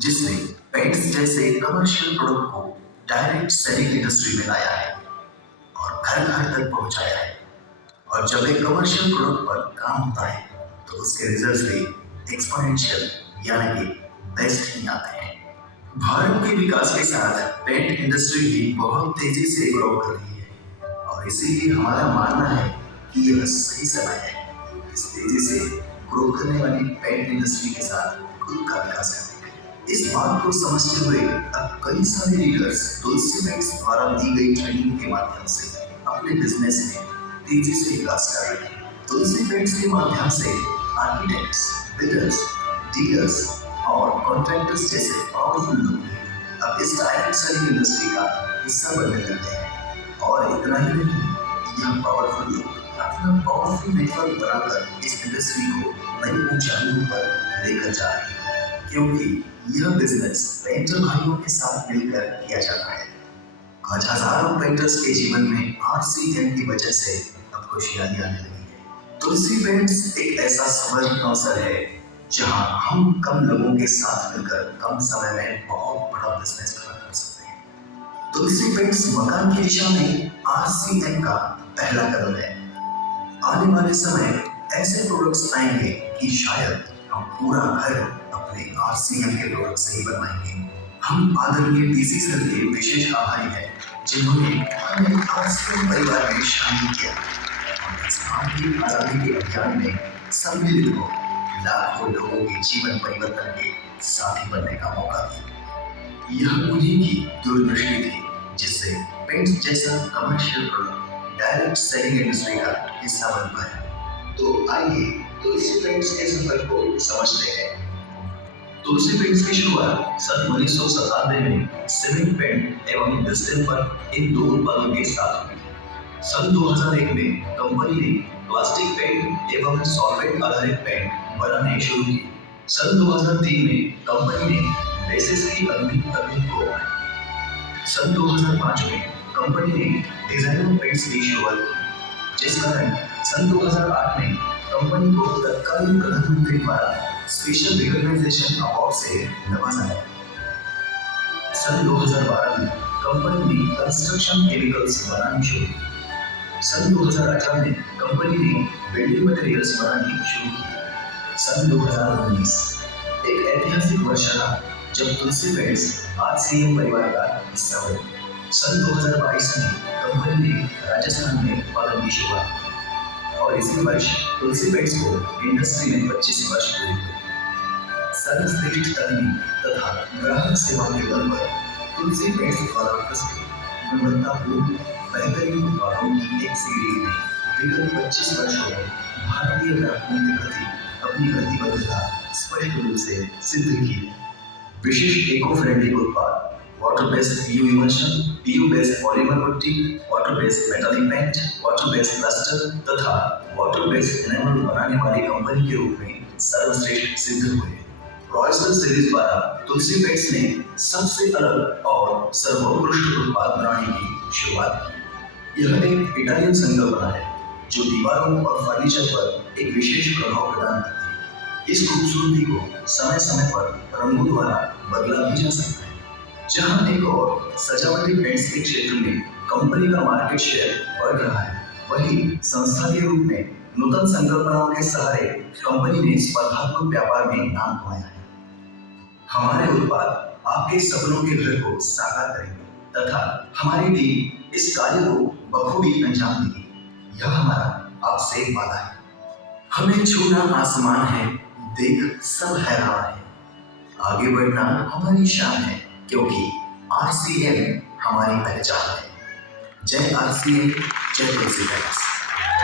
जिसने पेंट्स जैसे commercial product को डायरेक्ट सेलिंग इंडस्ट्री में लाया है और घर घर तक पहुंचाया है। और जब एक कमर्शियल प्रोडक्ट पर काम होता है तो उसके रिजल्ट्स भी एक्सपोनेंशियल यानी कि बेस्ट ही आते हैं। भारत के विकास के साथ पेंट इंडस्ट्री भी बहुत तेजी से ग्रो कर रही है और इसीलिए हमारा मानना है कि यह सही समय है इस तेजी से ग्रो करने वाली पेंट इंडस्ट्री के साथ खुद का विकास करने का। इस बात को समझते हुए अब कई सारे लीडर्स तुलसी पेंट्स द्वारा दी गई ट्रेनिंग के माध्यम से अपने बिजनेस में तेजी से विकास कर रहे हैं। तुलसी पेंट्स के माध्यम से आर्किटेक्ट्स, बिल्डर्स, डीलर्स और कॉन्ट्रैक्टर्स जैसे पावरफुल लोग अब इस डायरेक्ट सेलिंग इंडस्ट्री का हिस्सा बनने लगे हैं। और इतना ही नहीं, यह पावरफुल लोग अपना पावरफुल नेटवर्क बनाकर इस इंडस्ट्री को नई ऊंचाइयों पर लेकर जा रहे हैं, क्योंकि यह बिजनेस पेंटर भाइयों के साथ मिलकर किया जाता है। आज हजारों पेंटर्स के जीवन में आरसीएम की वजह से अब खुशहाली आने लगी है। तुलसी पेंट्स एक ऐसा समर्पित अवसर है जहां हम कम लोगों के साथ मिलकर कम समय में बहुत बड़ा बिजनेस खड़ा कर सकते हैं। तुलसी पेंट्स मकान की दिशा में आरसीएम का पहला कदम है। आने वाले समय ऐसे प्रोडक्ट्स आएंगे कि शायद हम पूरा घर अपने आरसीएम के प्रोडक्ट से ही बनवाएंगे। हम आदरणीय डीसी सर के विशेष आभारी हैं जिन्होंने हमें आरसीएम परिवार में शामिल किया और इस भारतीय आजादी के अभियान में सम्मिलित हो लाखों लोगों के जीवन परिवर्तन के साथी बनने का मौका दिया। यह उन्हीं की दूरदृष्टि थी जिससे पेंट्स जैसा commercial product direct selling industry का हिस्सा बन पाया। तो आइए तुलसी पेंट्स के सफर को समझते हैं। तुलसी पेंट्स की शुरुआत सन 1997 में सीमेंट पेंट एवं डिस्टेम्पर इन दो उत्पादों के साथ हुई। सन 2001 में कंपनी ने प्लास्टिक पेंट एवं सॉल्वेंट आधारित पेंट बनाने शुरू की। सन 2003 में कंपनी ने बेसिस की आधुनिक तकनीक को अपनाया। सन 2005 में कंपनी ने डिजाइनर पेंट्स की शुरुआत की, जिस कारण सन 2008 में कंपनी को तत्कालीन प्रधानमंत्री द्वारा स्पेशल रिकॉग्नाइजेशन अवार्ड से नवाजा गया। सन 2012 में कंपनी ने कंस्ट्रक्शन केमिकल्स बनानी शुरू की। सन 2018 में कंपनी ने बिल्डिंग मटेरियल्स बनानी शुरू की। सन 2019 एक ऐतिहासिक वर्ष रहा जब तुलसी पेंट्स आरसीएम परिवार का हिस्सा बनी। सन 2022 में कंपनी ने राजस्थान में उत्पादन की शुरुआत की और इसी वर्ष तुलसी पेंट्स को इंडस्ट्री में 25 वर्ष पूरे हुए। सर्वश्रेष्ठ तकनीक तथा ग्राहक सेवा के बल पर तुलसी पेंट्स द्वारा प्रस्तुत गुणवत्तापूर्ण बेहतरीन उत्पादों की एक सीरीज ने विगत 25 वर्षों में भारतीय ग्राहकों के प्रति अपनी प्रतिबद्धता स्पष्ट रूप से सिद्ध की। विशिष्ट इको फ्रेंडली उत्पाद, water based PU emulsion, PU based polymer putty, water based metallic paint, water based plaster तथा वाटर बेस्ड एनामल बनाने वाली कंपनी के रूप में सर्वश्रेष्ठ सिद्ध हुए। रॉयस्टर सीरीज द्वारा तुलसी पेंट्स ने सबसे अलग और सर्वोत्कृष्ट उत्पाद बनाने की शुरुआत की। यह एक इटालियन संकल्पना है जो दीवारों और फर्नीचर पर एक विशेष प्रभाव प्रदान करती है। इस खूबसूरती को समय समय पर रंगों द्वारा बदला भी जा सकता है। जहां एक और सजावटी पेंट्स के क्षेत्र में कंपनी का मार्केट शेयर बढ़ रहा है, वहीं संस्था के रूप में नूतन संकल्पनाओं के सहारे कंपनी ने स्पर्धात्मक व्यापार में नाम कमाया है। हमारे उत्पाद आपके सपनों के घर को साकार करेंगे तथा हमारी टीम इस कार्य को बखूबी अंजाम देगी। यह हमारा आपसे वादा है। हमें छूना आसमान है, देख सब हैरान है। आगे बढ़ना हमारी शान है क्योंकि आरसीएम हमारी पहचान है। जय आरसीएम, जय तुलसी पेंट्स।